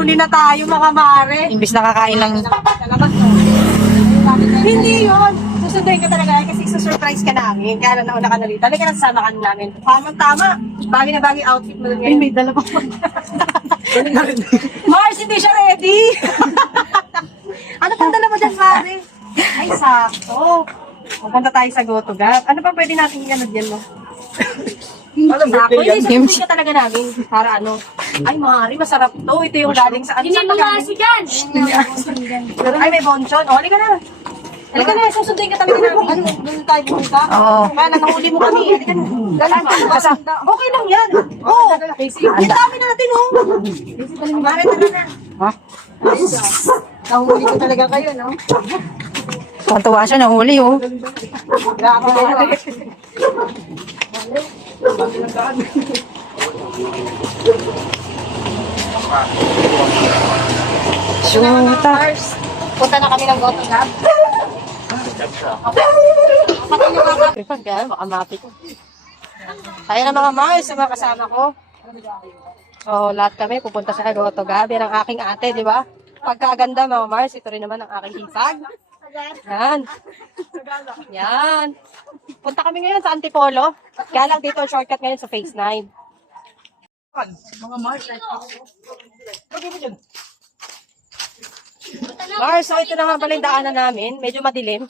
Nahuli na tayo mga mare. Imbis nakakain lang. Hindi yun. Susunduin ka talaga kasi susurprise ka namin. Kaya nauna ka na rito. Halika na sasama ka na namin. Tama. Bagay na bagay outfit mo ngayon. May dala pa. Mars, hindi siya ready. Ano pang dala mo dyan, Mare? Ay, sakto. Pupunta tayo sa Gotogap. Ano pa pwede natin i-ano dyan mo? Sakto. Hindi, susunduin ka talaga namin. Para ano? Ay, Mari, masarap to. Ito yung galing sa... Hindi mo nga si Jan. Ay, may bonchon. O, halika na. Halika na, susunduin ka talaga namin. Ano, doon tayo pumunta? Oo. Kaya nahuli mo kami. Halika na. Okay lang yan. Oo. Ang dami natin, oh. Mare, tara na. Ha? Nahuli ko talaga kayo, no? Tuwa siya, nahuli oh. Grabe kayo. Shoota. Punta na kami ng Gotogap. Pag baka mapit. Kaya na mga Mars, sa mga kasama ko. So, lahat kami pupunta sa Gotogap. Yan ang aking ate, di ba? Pagkaganda mga Mars, ito rin naman ang aking hisag. Yan. Yan. Punta kami ngayon sa Antipolo. Kaya lang dito, shortcut ngayon sa Phase 9. Mga Mars, Mars, so ito na nga pala yung daanan namin. Medyo madilim.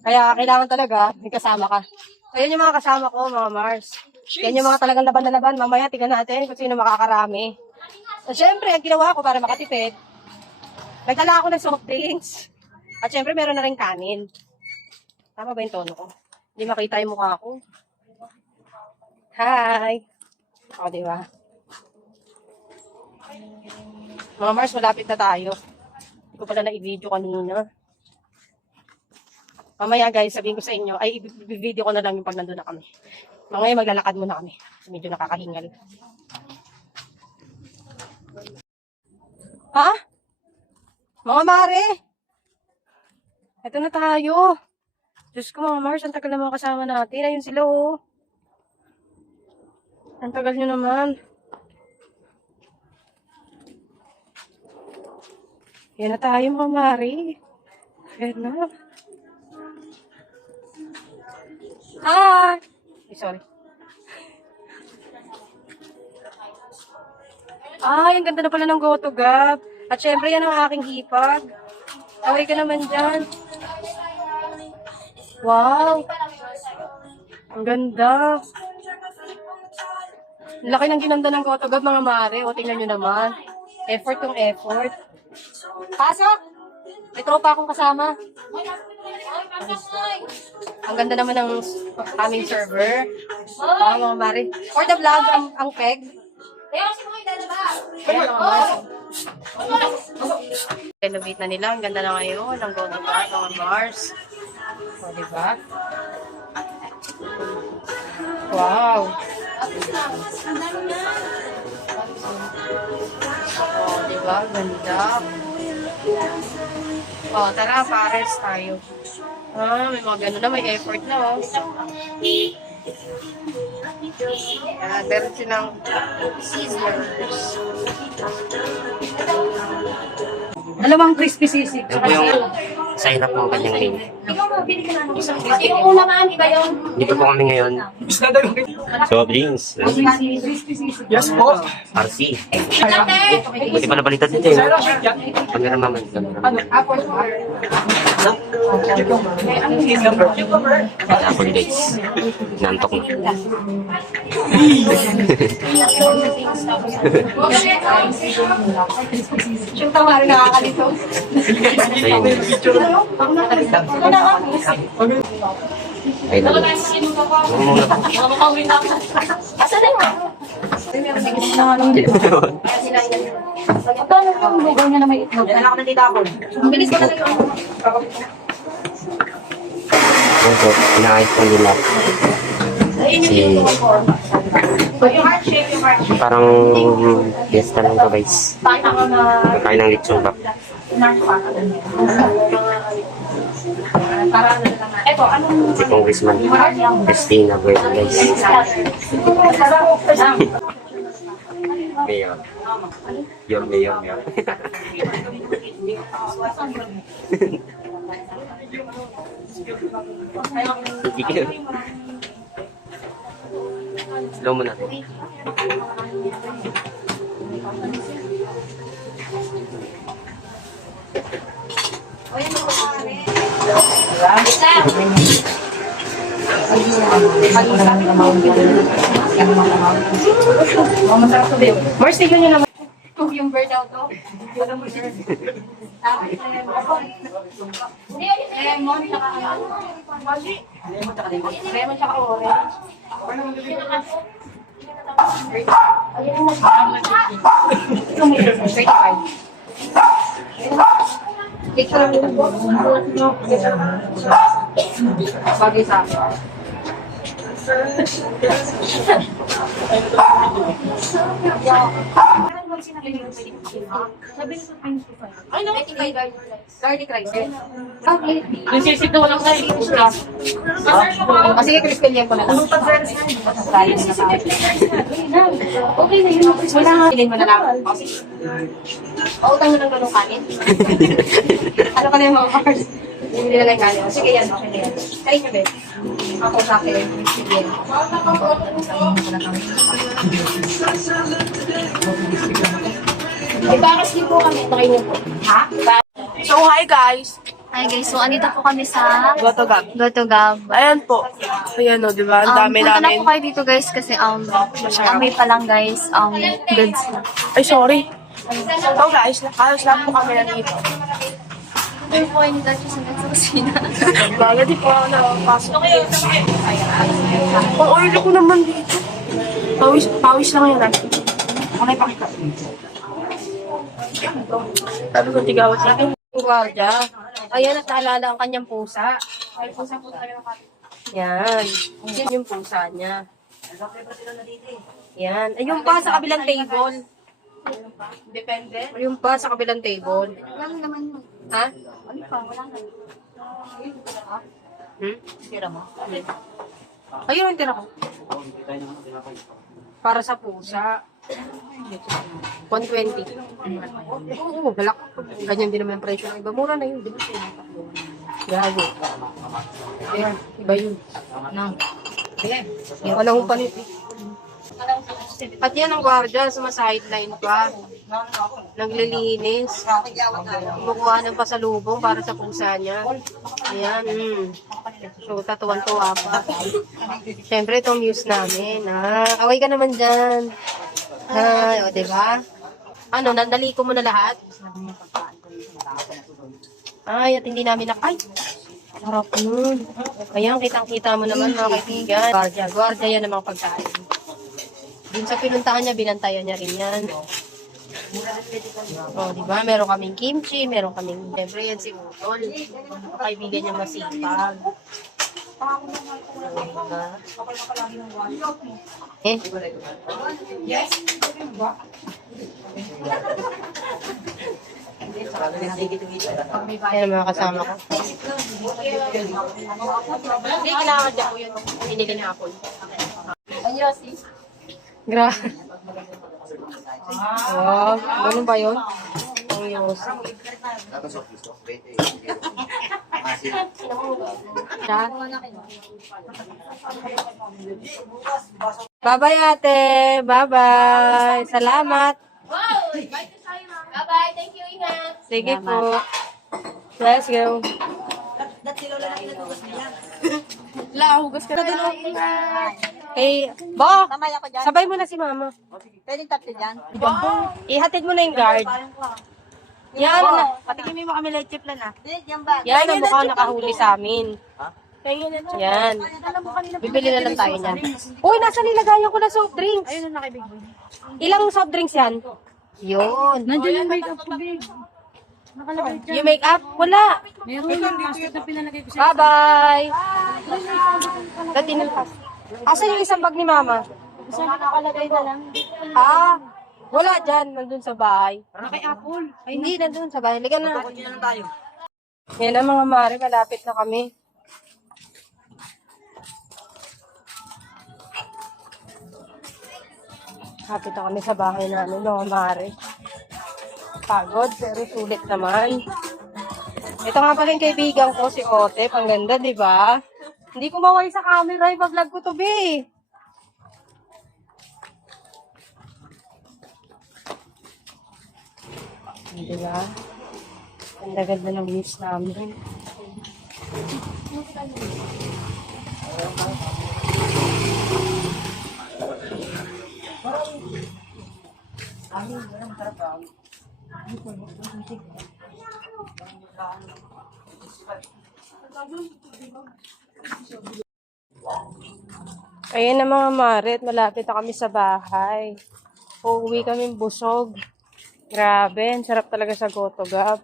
Kaya kailangan talaga may kasama ka. So yan yung mga kasama ko, mga Mars. Yan yung mga talagang laban na laban. Mamaya tingnan natin kung sino makakarami. So syempre, ang ginawa ko para makatipid, nagdala ako ng soft drinks. At syempre, meron na rin kanin. Tama ba yung tono ko? Hindi makita yung mukha ko. Hi! O, diba? Mga Mars, malapit na tayo. Hindi ko pala na-i-video kanina. Mamaya guys, sabihin ko sa inyo, ay i-video ko na lang yung pag nandun na kami. Mamaya maglalakad muna kami. Medyo nakakahingal. Ha? Mga Mare! Ito na tayo. Diyos ko mga Mars, ang tagal na mga kasama natin. Ayun sila oh. Ang tagal nyo naman. Yan na tayo mga Mare. Yan na. Hi! Ay, sorry. Ay, ang ganda na pala ng Gotogap. At syempre, yan ang aking hipag. Away ka naman dyan. Wow! Ang ganda. Laki ng ginanda ng Gotogap, mga Mare. O, tingnan nyo naman. Effort yung effort. Pasok! May tropa akong kasama. Ang ganda naman ng aming server. Mga Mare. For the vlog, ang peg. Ayan, mga Mare. Renovate na nila. Ang ganda na ngayon. Ang Gotogap, mga Mars. O, diba? Wow! O, diba? Ganda. O, tara, pares tayo. Ah, may mga gano'n na. May effort na, oh. Yan, meron silang sizzlers. Dalawang crispy sisig. Yan po yung sign up po ang kanyang name. Yung una man, iba yung... Dito po kami ngayon. So, drinks. Yes po. RC. Buti pala balitan dito yun. Pag naramaman. Apple days. Nantok na. Siyempre, Mari, nakakalito. Ayun. Ay, naman. Asa na yun? Paano yung lugaw niya na may itlog? Anak na dito ako. Bilis ko na lang yung... Yan po, inaayos po nila. Parang fiesta lang to guys. Kain ng lechon ba? Eto, anong... Si Congressman Christina Buena guys. Mayor. Yorme, yorme. Sige. Slow mo na. Mars, tignan nyo naman. Yung bird out to. Lemon, tsaka ano? Lemon, tsaka orange. Picture mo. Bagay sa akin. Ay, no. 95 garlic rice. Yung sisig na walang kain. Sige, crispy ko na lang. Okay na yun. Wala nga. Pilin mo na lang. Pautang mo ng ganong kanin. Ano ka na yung mga cars? Bibili na lang yung kanin. Sige yan, okay na yan. Kain nyo, Ben. Ako sa akin. Sige yan. Ibaras din po kami. Try niyo po. Ha? So, hi guys. Hi guys, so andito po kami sa Gotogab. Gotogab. Ayan po. Ayan o, di ba? Ang dami Punta na namin. po kayo dito guys kasi kami pa lang guys, goods na. Ay, sorry. So guys, nakalos lang po kami na dito. Ito po yung dati sa kusina. Bago di po ako nakapasok. Ang oil ko naman dito. Pawis lang yan. Okay, pakita. Sabi ko, tigawat lang. Guardia. Ayan at naalala ang kanyang pusa. Ay, pusa po tayo. Yan. Yan yung pusa niya. Yan. Ayun pa sa kabilang table. Depende. Ayun pa sa kabilang table. Wala naman mo. Ha? Ano pa? Wala na. Tira mo. Ayun ang tira ko. Para sa pusa. 120. Oo, galak. Ganyan din naman ang presyo ng iba. Mura na yun. Gago. Ayan, iba yun. Nang. Yung anong panit. At yan ang gwardiya, sumasideline pa. Naglilinis. Kumukuha ng pasalubong para sa pusa niya. Ayan. So, tatuwan-tuwa pa. Siyempre, itong news namin. Away ka naman dyan. O, diba? Ano, nandali ko muna lahat? Ay, at hindi namin ay! Sarap nun. Ayan, kitang-kita mo naman mga kaibigan. Gwardiya yan ang mga pagkain. Dun sa pinuntahan niya, binantayan niya rin yan. O, diba? Meron kaming kimchi, meron kaming, siyempre yan si Utol. Kaibigan niya masipag. Eh. Ayan mga kasama ko. Hindi, kailangan dyan po yun. Pinili niya ako. Grabe. Wow, ganun ba yun? Ang yos. Bye-bye ate. Bye-bye. Salamat. Bye-bye. Thank you, ingat. Sige po. Let's go. Lahugas ka na doon. Eh, Bo, sabay mo na si mama. Pwedeng tatlo dyan. Ihatid mo na yung guard. Yan, Patikimin mo kami leche plan ah. yan ang mukhang nakahuli sa amin. Yan. Bibili na lang tayo niyan. Uy, nasa nilagayan ko na soft drinks. Ayun na nakibig. Ilang soft drinks yan? Yun. Nandiyan yung makeup ko, babe. Nakalagay dyan. Yung make-up? Wala. Meron yung basket na pinalagay ko sa Bye-bye. Dati nilpas. Asan yung isang bag ni mama? isa na nakalagay na lang. Ah, wala dyan. Nandun sa bahay. Kay Apple. Ay, hindi. Nandun sa bahay. Liga na. Yan na mga mare. Malapit na kami. Malapit na kami sa bahay namin, mga mare. Nakakapagod, pero sulit naman. Ito nga pala yung kaibigan ko, si Ote. Ang ganda, di ba? Hindi ko maway sa camera, ipa-vlog ko to, be. Di ba? Ang ganda ng views namin. Ayan na mga maret, malapit na kami sa bahay. Uuwi kami busog. Grabe, ang sarap talaga sa Gotogab.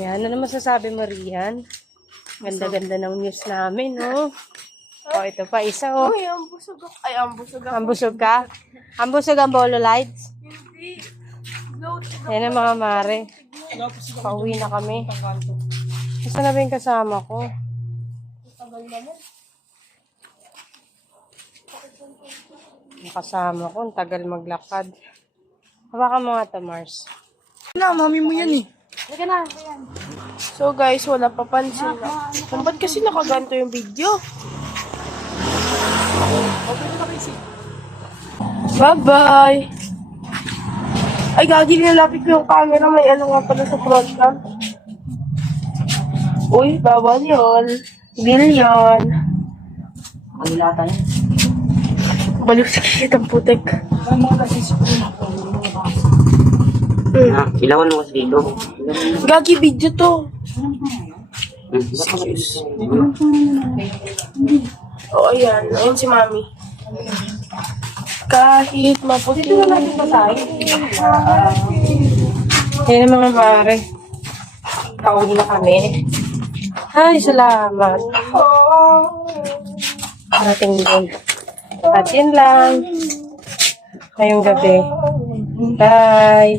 Yan, ano naman sasabi mo, Rian? Ganda-ganda ng news namin, no? Oh, ito pa, isa, oh. Uy, ang busog ako. Ay, ang busog ako. Ang busog ka? Ang busog ang bolo lights? Hindi. Load. Yan ang mga mare. Pauwi na kami. Gusto na ba yung kasama ko? Yung kasama ko, ang tagal maglakad. Hawakan mo nga ito, Mars. Na, mami mo yan eh. Halika na, ayan. So guys, wala pa pansin na. Kung ba't kasi nakaganto yung video? Bye-bye! Ay, gagi, nilapit ko yung camera. May ano nga pala sa front cam. Uy, bawal yun. Billion. Pagilata yan. Balik sa kikit ang putek. Ilawan mo kasi dito. Gagi, video to. Oh, ayan. Ayan si mami. Kahit maputi. Dito na natin basahin. Yan ang mga mare. Pauwi na kami. Ay, salamat. Parating din. At yun lang. Ngayong gabi. Bye.